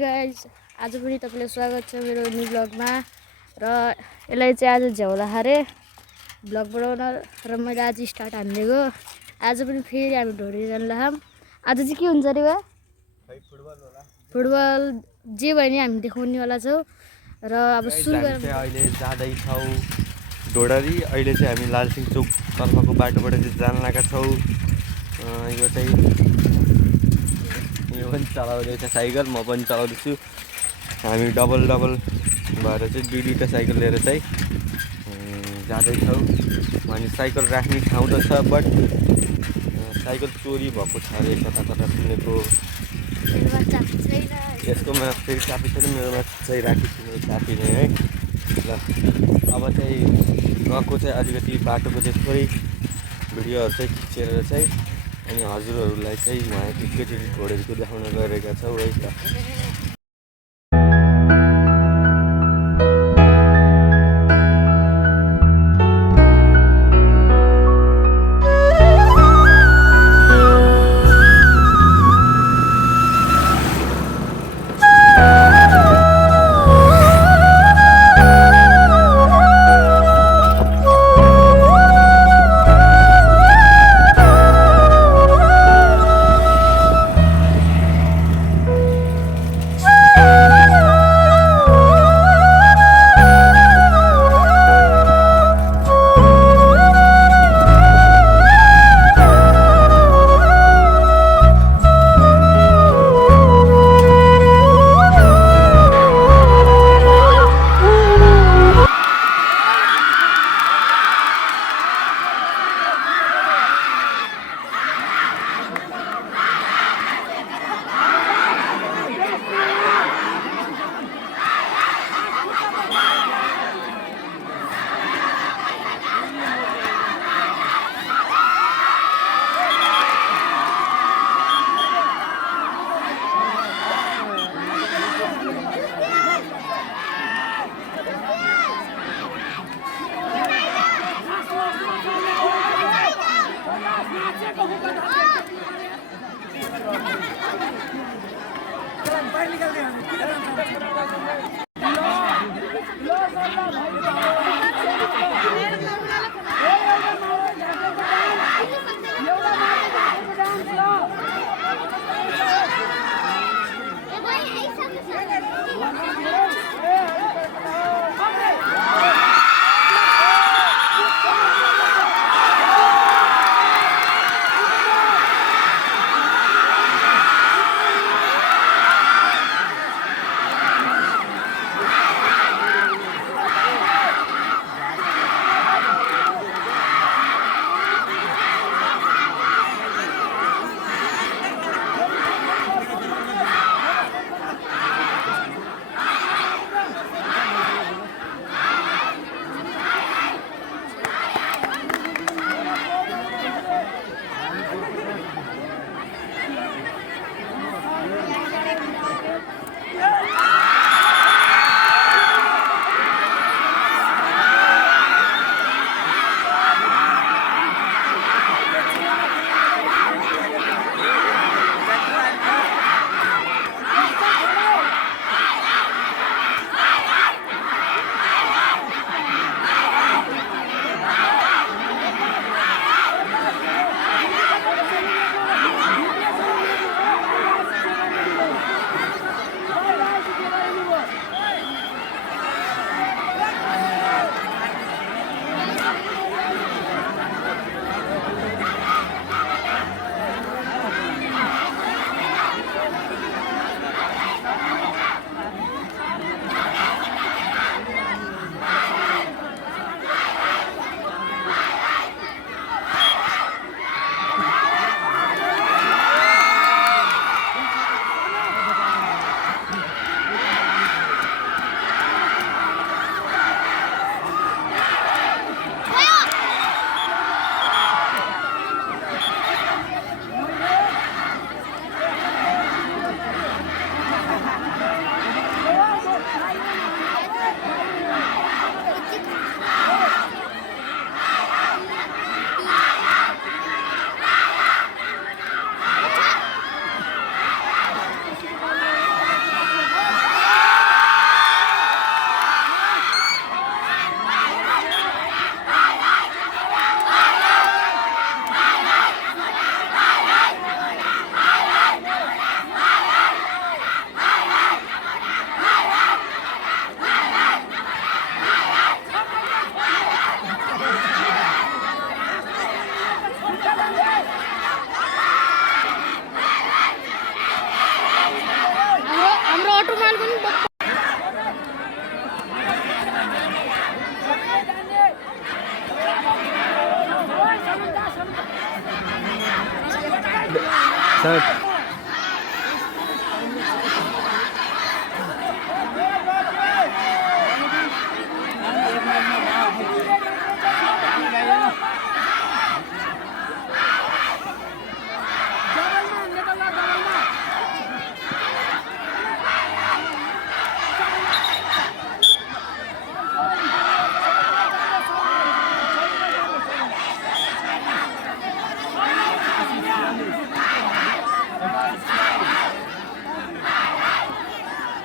guys आज पनि तपाईलाई स्वागत छ मेरो न्यू ब्लगमा र यसलाई चाहिँ आज झ्याउला खारे ब्लग बनाउन र मैले आज स्टार्ट हान्दिएको आज पनि फेरि हामी ढोरी जान लाम आज चाहिँ के हुन्छ रे बा फुटबल जे भयो नि हामी देखाउनेवाला छौँ र अब सुरु गरौँ अहिले जाँदै छौँ ढोडरी अहिले चाहिँ हामी लालसिङ चोक तर्फको बाटोबाट चाहिँ जान लागेका छौँ यो पनि चलाउँदैछ साइकल म पनि चलाउँदैछु हामी डबल भएर चाहिँ दुईवटा साइकल लिएर चाहिँ जाँदैछौँ अनि साइकल राख्ने ठाउँ त छ बट साइकल चोरी भएको छ अरे कता सुनेको यसकोमा फेरि चाबी छैन मेरोमा चाहिँ राखेको छु मेरो चाबी नै है ल अब चाहिँ गएको चाहिँ अलिकति बाटोको चाहिँ थोरै भिडियोहरू चाहिँ खिचेर चाहिँ अनि हजुरहरूलाई चाहिँ उहाँ एकचोटि ढोडेको देखाउन गएका छौँ है त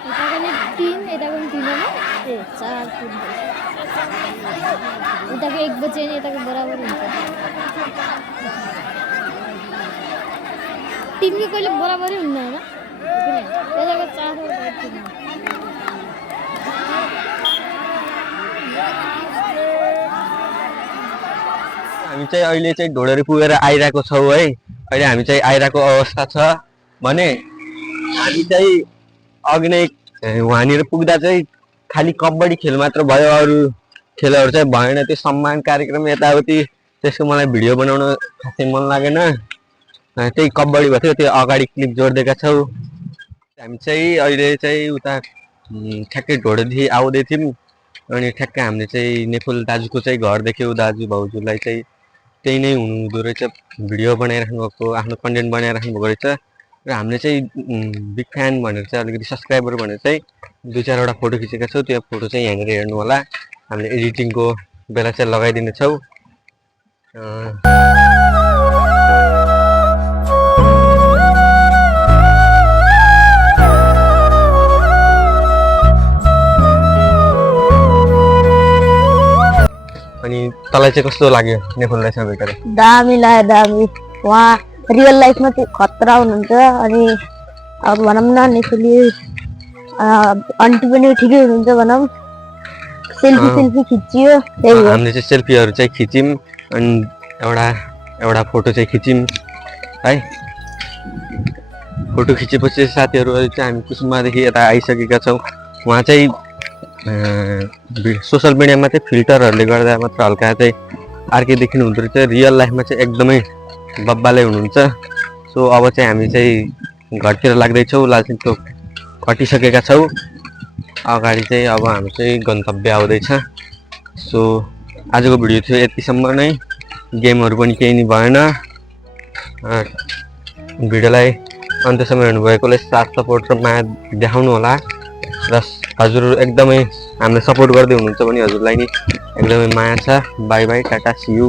यताको पनि 3 हो ए 4 3 उताको 1 बजे नि यताको बराबर हुन्छ 3 को कहिले बराबरै हुन्न हैन यताको 4 हो उताको 3 हामी चाहिँ अहिले चाहिँ ढोडेरी पुगेर आइरहेको छौँ है अहिले हामी चाहिँ आइरहेको अवस्था छ भने हामी चाहिँ अघि नै वहाँनिर पुग्दा चाहिँ खालि कबड्डी खेल मात्र भयो अरू खेलहरू चाहिँ भएन त्यो सम्मान कार्यक्रम यताउति त्यसको मलाई भिडियो बनाउन खासै मन लागेन त्यही कबड्डी भयो त्यो अगाडि क्लिप जोडिदिएका छौँ हामी चाहिँ अहिले चाहिँ उता ठ्याक्कै ढोडेदेखि आउँदै थियौँ अनि ठ्याक्कै हामीले चाहिँ नेफुल दाजुको चाहिँ घर देख्यौँ दाजु भाउजूलाई चाहिँ त्यही नै हुनुहुँदो रहेछ भिडियो बनाइराख्नु भएको आफ्नो कन्टेन्ट बनाइराख्नु भएको रहेछ र हामीले चाहिँ बिग फ्यान भनेर चाहिँ अलिकति सब्सक्राइबर भनेर चाहिँ 2-4 वटा फोटो खिचेका छौँ त्यो फोटो चाहिँ यहाँनिर हेर्नु होला हामीले एडिटिङको बेला चाहिँ लगाइदिनेछौँ अनि तँलाई चाहिँ कस्तो लाग्यो नेफुल दाइसँग भेटेर दामी लाग्यो दामी वहाँ रियल लाइफमा चाहिँ खतरा हुनुहुन्छ अनि अब भनौँ न नेफुली आन्टी पनि ठिकै हुनुहुन्छ भनौँ सेल्फी खिचियो हामीले चाहिँ सेल्फीहरू चाहिँ खिच्यौँ अनि एउटा फोटो चाहिँ खिच्यौँ है फोटो खिचेपछि साथीहरू चाहिँ हामी कुसुमादेखि यता आइसकेका छौँ उहाँ चाहिँ सोसल मिडियामा चाहिँ फिल्टरहरूले गर्दा मात्र हल्का चाहिँ अर्कै देखिनु हुँदो रहेछ रियल लाइफमा चाहिँ एकदमै बब्बाले हुनुहुन्छ सो अब चाहिँ हामी चाहिँ घरतिर लाग्दैछौँ लालसिङचोक कटिसकेका छौँ अगाडि चाहिँ अब हाम्रो चाहिँ गन्तव्य आउँदैछ सो आजको भिडियो थियो यतिसम्म नै गेमहरू पनि केही नि भएन भिडियोलाई अन्त्यसम्म हेर्नुभएकोले साथ सपोर्ट र माया देखाउनु होला र हजुरहरू एकदमै हामीलाई सपोर्ट गर्दै हुनुहुन्छ भने हजुरलाई नि एकदमै माया छ bye bye ta ta see you